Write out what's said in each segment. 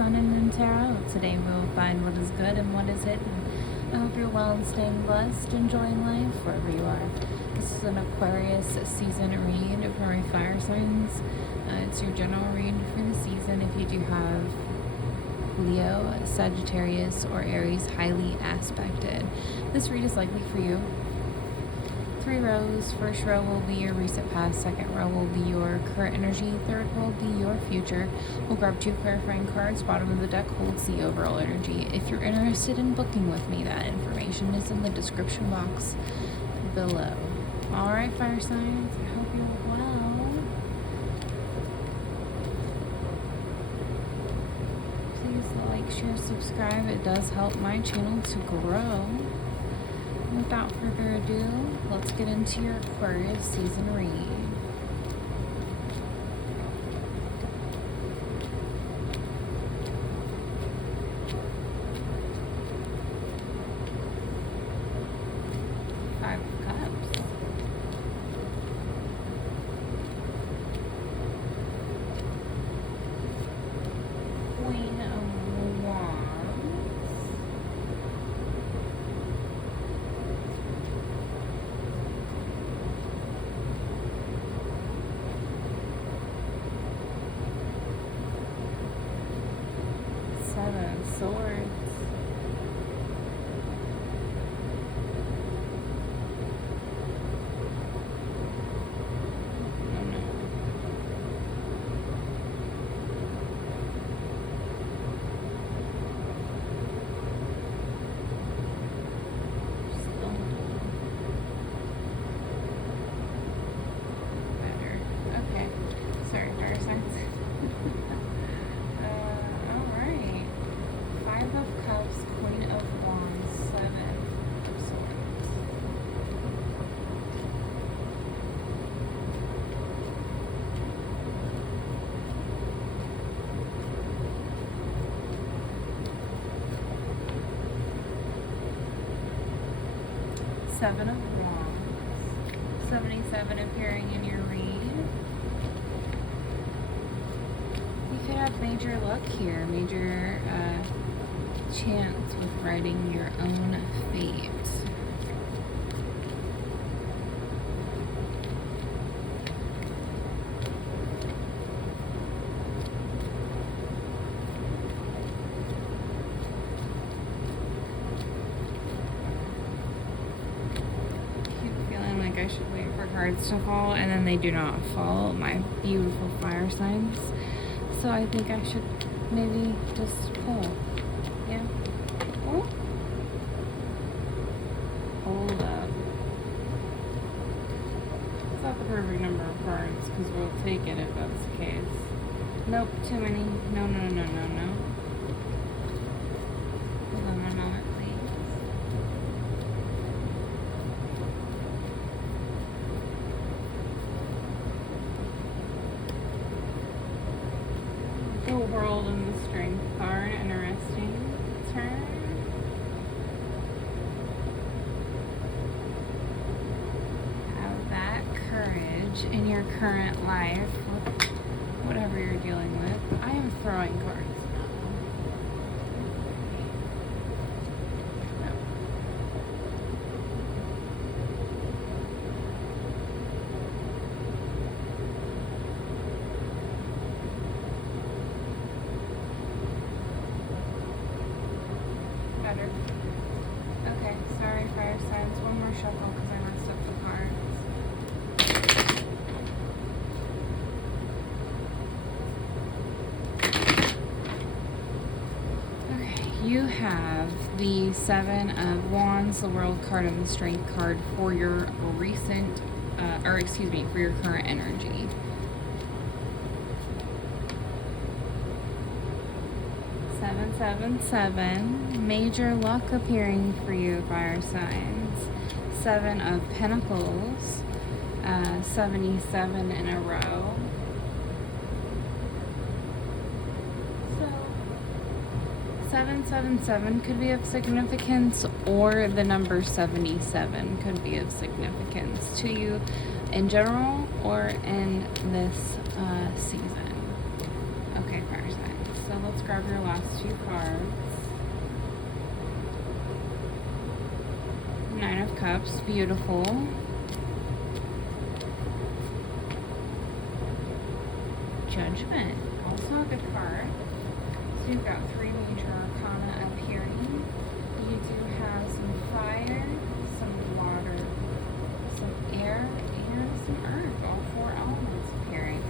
Sun and Moon Tarot. Today we'll find what is good and what is hidden. I hope you're well and staying blessed, enjoying life wherever you are. This is an Aquarius season read for my fire signs. It's your general read for the season. If you do have Leo, Sagittarius, or Aries highly aspected, this read is likely for you. 3 rows. First row will be your recent past. Second row will be your current energy. Third will be your future. We'll grab 2 clarifying cards. Bottom of the deck holds the overall energy. If you're interested in booking with me, that information is in the description box below. Alright, fire signs, I hope you're well. Please like, share, subscribe. It does help my channel to grow. Without further ado, let's get into your Aquarius season read. Five of Cups. Queen of Wands. Seven of Swords. Oh no. Better. Okay. Sorry, fire signs. Alright. 5 of Cups, Queen of Wands, 7 of Swords. Seven of Wands. 77 appearing in your read. You could have major luck here, major chance with writing your own fate. I keep feeling like I should wait for cards to fall, and then they do not fall, my beautiful fire signs. So I think I should maybe just pull. Yeah. Oh. Hold up. It's not the perfect number of cards, because we'll take it if that's the case. Nope, too many. No, no, no, no, no. Hold on one moment, please. The World and the Strength card, interesting turn. Have that courage in your current life with whatever you're dealing with. I am throwing cards. Better. Okay, sorry, fire signs. One more shuffle because I messed up the cards. Okay, you have the 7 of Wands, the World card, and the Strength card for your recent, for your current energy. Seven. Major luck appearing for you, fire signs. 7 of Pentacles. 77 in a row. So 777 could be of significance, or the number 77 could be of significance to you in general or in this season. Okay, fire signs. So let's grab your last two cards. Nine of Cups, beautiful. Judgment, also a good card. So you've got three major arcana appearing. You do have some fire, some water, some air, and some earth, all four elements appearing.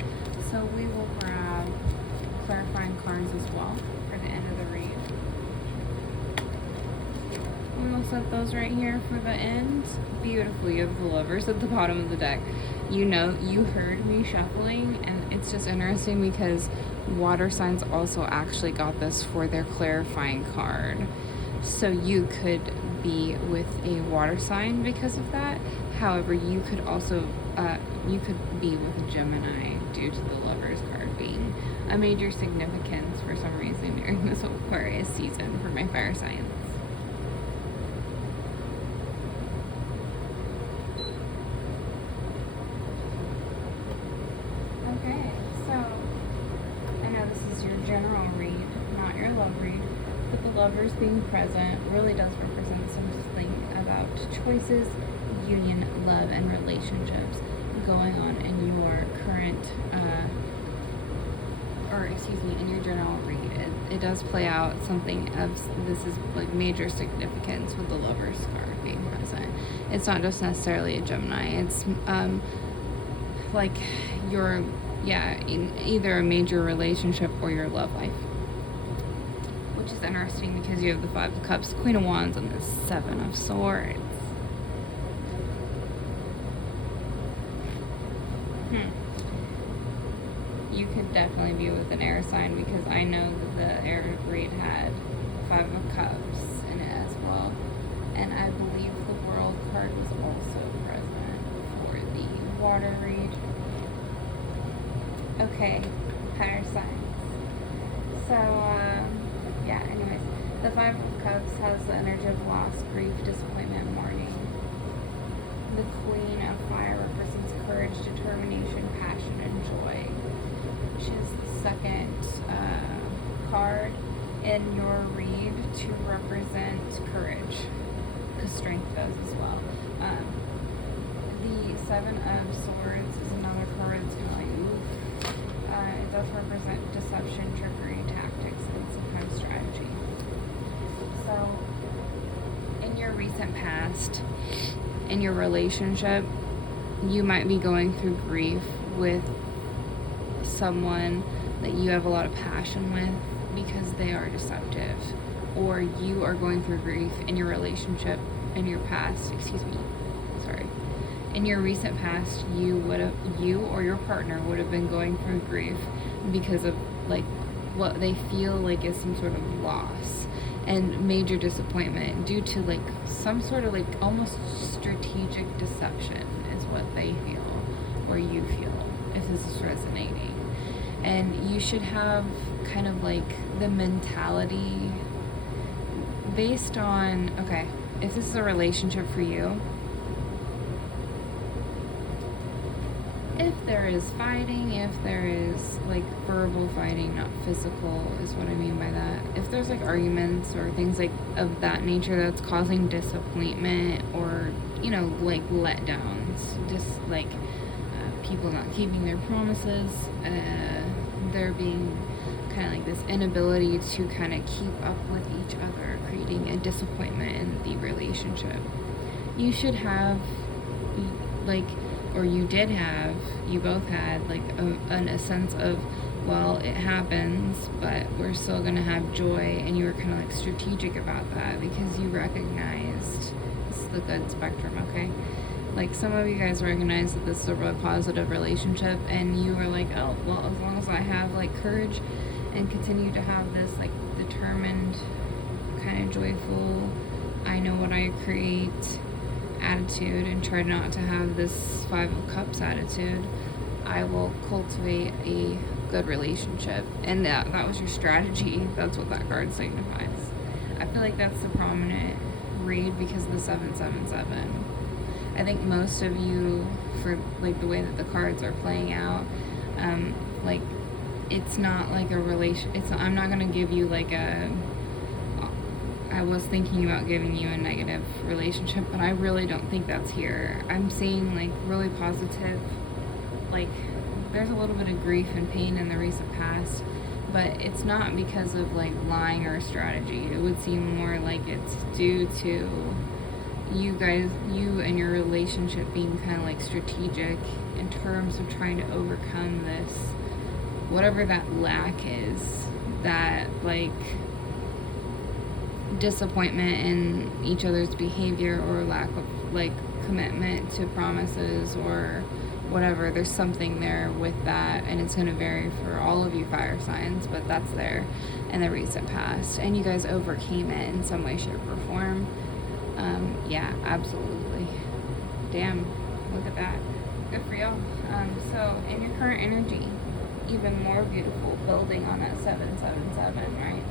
So we will grab clarifying cards as well for the end of the read. We will set those right here for the end. Beautiful, you have the Lovers at the bottom of the deck. You know, you heard me shuffling, and it's just interesting because water signs also actually got this for their clarifying card. So you could be with a water sign because of that. However, you could also you could be with a Gemini due to the Lovers card being a major significance for some reason during this Aquarius season for my fire signs. Okay, so I know this is your general read, not your love read, but the Lovers being present really does represent something about choices, union, love, and relationships going on in your current, in your general read. It does play out something of, this is like major significance with the Lovers card being present. It's not just necessarily a Gemini, it's like your, in either a major relationship or your love life. Which is interesting because you have the Five of Cups, Queen of Wands, and the Seven of Swords. You could definitely be with an air sign because I know that the air read had Five of Cups in it as well. And I believe the World card was also present for the water read. Okay, fire signs. So, anyways, the Five of Cups has the energy of loss, grief, disappointment, mourning. The Queen of Fire represents courage, determination, passion, and joy. Which is the second card in your read to represent courage, because strength does as well. The Seven of Swords is another card that's kind of like, oof. It does represent deception, trickery, tactics, and sometimes strategy. So, in your recent past, in your relationship, you might be going through grief with someone that you have a lot of passion with because they are deceptive, or you are going through grief in your relationship in your past, in your recent past, you or your partner would have been going through grief because of like what they feel like is some sort of loss and major disappointment due to like some sort of like almost strategic deception is what they feel or you feel, if this is resonating. And you should have kind of like the mentality based on, okay, if this is a relationship for you, if there is fighting, if there is like verbal fighting, not physical is what I mean by that. If there's like arguments or things like of that nature that's causing disappointment or, you know, like letdowns, just like people not keeping their promises, there being kind of like this inability to kind of keep up with each other, creating a disappointment in the relationship. You should have like, or you both had like a sense of, well, it happens, but we're still gonna have joy, and you were kind of like strategic about that because you recognized, this is the good spectrum, okay? Like some of you guys recognize that this is a really positive relationship, and you were like, oh, well, as long as I have like courage and continue to have this like determined, kind of joyful, I know what I create attitude, and try not to have this Five of Cups attitude, I will cultivate a good relationship. And that was your strategy. That's what that card signifies. I feel like that's the prominent read because of the 777. I think most of you, for like the way that the cards are playing out, like it's not like a relation. I'm not gonna give you like I was thinking about giving you a negative relationship, but I really don't think that's here. I'm seeing like really positive, like there's a little bit of grief and pain in the recent past, but it's not because of like lying or strategy. It would seem more like it's due to you and your relationship being kind of like strategic in terms of trying to overcome this, whatever that lack is, that like disappointment in each other's behavior or lack of like commitment to promises or whatever. There's something there with that, and it's going to vary for all of you fire signs, but that's there in the recent past, and you guys overcame it in some way, shape, or form. Yeah, absolutely. Damn, look at that. Good for y'all. So in your current energy, even more beautiful, building on that 777, right?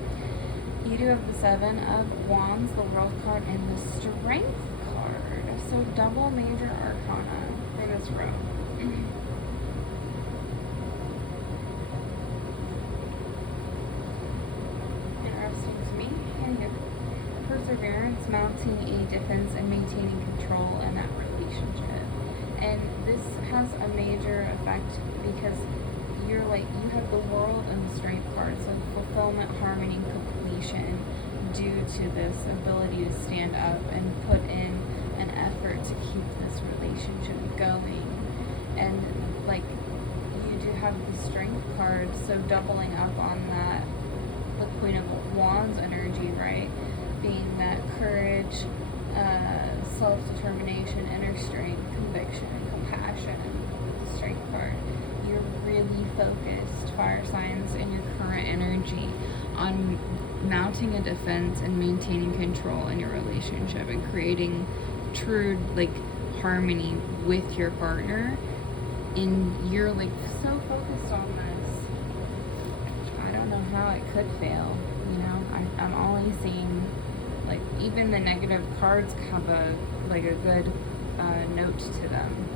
You do have the 7 of Wands, the World card, and the Strength card. So double major arcana for this row. Interesting to me. And your perseverance, mounting a defense, and maintaining control in that relationship. And this has a major effect because you're like, you have the World and the Strength card, so fulfillment, harmony, completion, due to this ability to stand up and put in an effort to keep this relationship going. And like, you do have the Strength card, so doubling up on that, the Queen of Wands energy, right? Being that courage, self-determination, inner strength, conviction, compassion, Strength card. You're really focused, fire signs, in your current energy on mounting a defense and maintaining control in your relationship and creating true like harmony with your partner. And you're like so focused on this. I don't know how it could fail. You know, I'm only seeing like even the negative cards have a good note to them.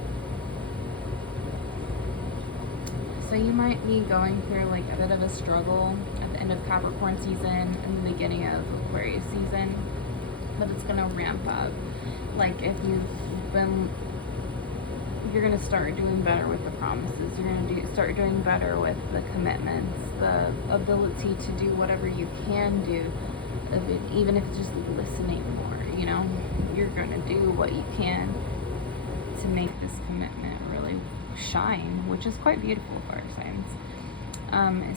So you might be going through like a bit of a struggle at the end of Capricorn season and the beginning of Aquarius season, but it's gonna ramp up. Like if you're gonna start doing better with the promises. You're gonna start doing better with the commitments, the ability to do whatever you can do, even if it's just listening more. You know, you're gonna do what you can to make this commitment really shine, which is quite beautiful for our signs.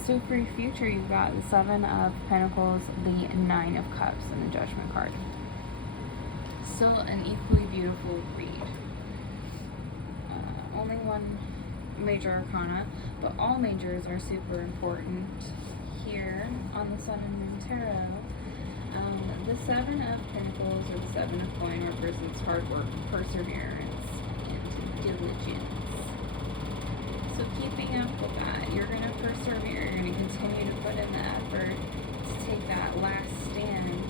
So for your future, you've got the 7 of Pentacles, the 9 of Cups, and the Judgment card. Still an equally beautiful read. Only one major arcana, but all majors are super important here on the Sun and Moon Tarot. The 7 of Pentacles or the 7 of Coin represents hard work, perseverance, and diligence. So keeping up with that, you're going to persevere, you're going to continue to put in the effort to take that last stand.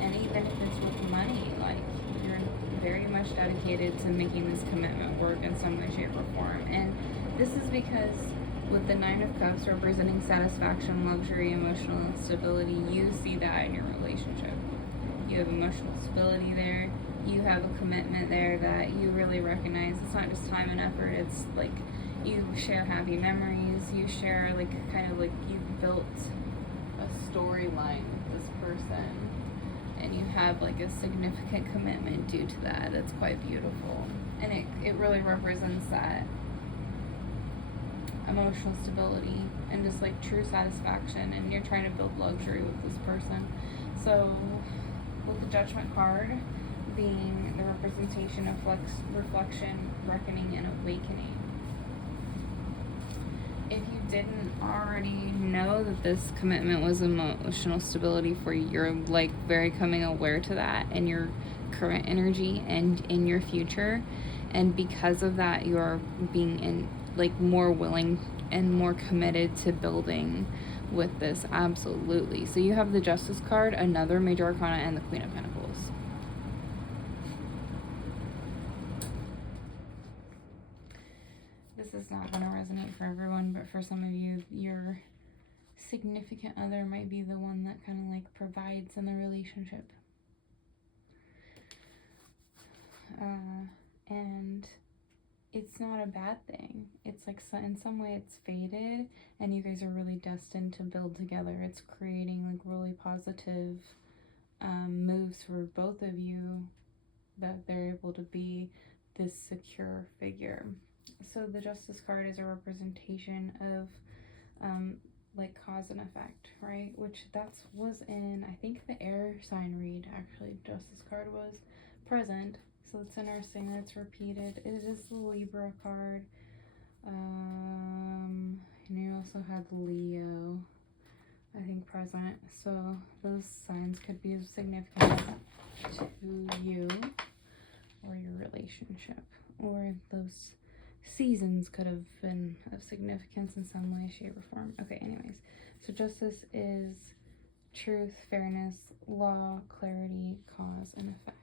And even if it's with money, like you're very much dedicated to making this commitment work in some way, shape, or form. And this is because with the 9 of Cups representing satisfaction, luxury, emotional stability, you see that in your relationship. You have emotional stability there. You have a commitment there that you really recognize. It's not just time and effort. It's like you share happy memories. You share like kind of like you've built a storyline with this person. And you have like a significant commitment due to that. That's quite beautiful. And it really represents that emotional stability and just like true satisfaction, and you're trying to build luxury with this person. So with the Judgment card being the representation of reflection, reckoning, and awakening. If you didn't already know that this commitment was emotional stability for you, you're like very coming aware to that in your current energy and in your future. And because of that, you're being more willing and more committed to building with this. Absolutely. So you have the Justice card, another major arcana, and the Queen of Pentacles. This is not going to resonate for everyone, but for some of you, your significant other might be the one that kind of like provides in the relationship. And it's not a bad thing. It's like, in some way it's fated and you guys are really destined to build together. It's creating like really positive moves for both of you, that they're able to be this secure figure. So the Justice card is a representation of like cause and effect, right? Which was in, I think, the air sign read, actually. Justice card was present. So it's interesting that it's repeated. It is the Libra card. And you also had Leo, I think, present. So those signs could be of significance to you or your relationship, or those seasons could have been of significance in some way, shape, or form. Okay, anyways, so justice is truth, fairness, law, clarity, cause, and effect.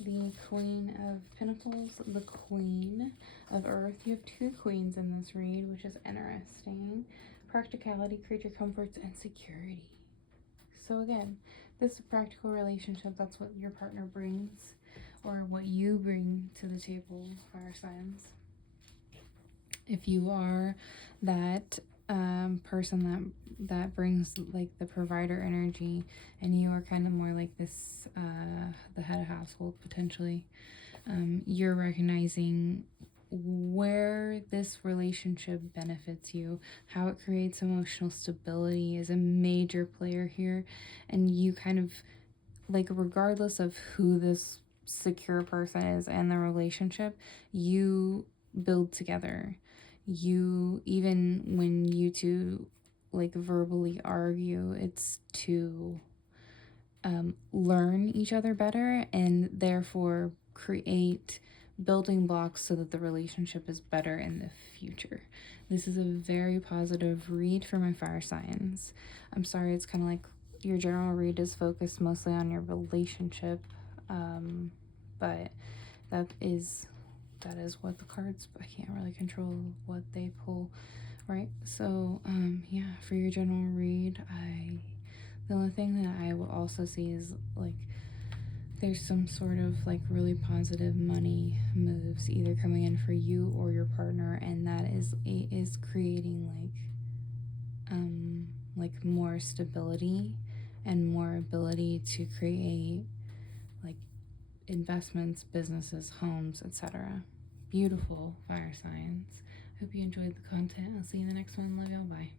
The Queen of Pentacles, the Queen of Earth. You have two queens in this read, which is interesting. Practicality, creature comforts, and security. So again, this is a practical relationship. That's what your partner brings, or what you bring to the table, fire signs. If you are that person that brings like the provider energy, and you are kind of more like this the head of household potentially, you're recognizing where this relationship benefits you, how it creates emotional stability is a major player here. And you kind of like, regardless of who this secure person is and the relationship, you build together. You, even when you two like verbally argue, it's to learn each other better and therefore create building blocks so that the relationship is better in the future. This is a very positive read for my fire signs. I'm sorry, it's kind of like your general read is focused mostly on your relationship, but that is what the cards, I can't really control what they pull, right? So yeah, for your general read, the only thing that I will also see is like there's some sort of like really positive money moves either coming in for you or your partner, and that is creating like more stability and more ability to create like investments, businesses, homes, etc. Beautiful fire signs. Hope you enjoyed the content. I'll see you in the next one. Love y'all. Bye.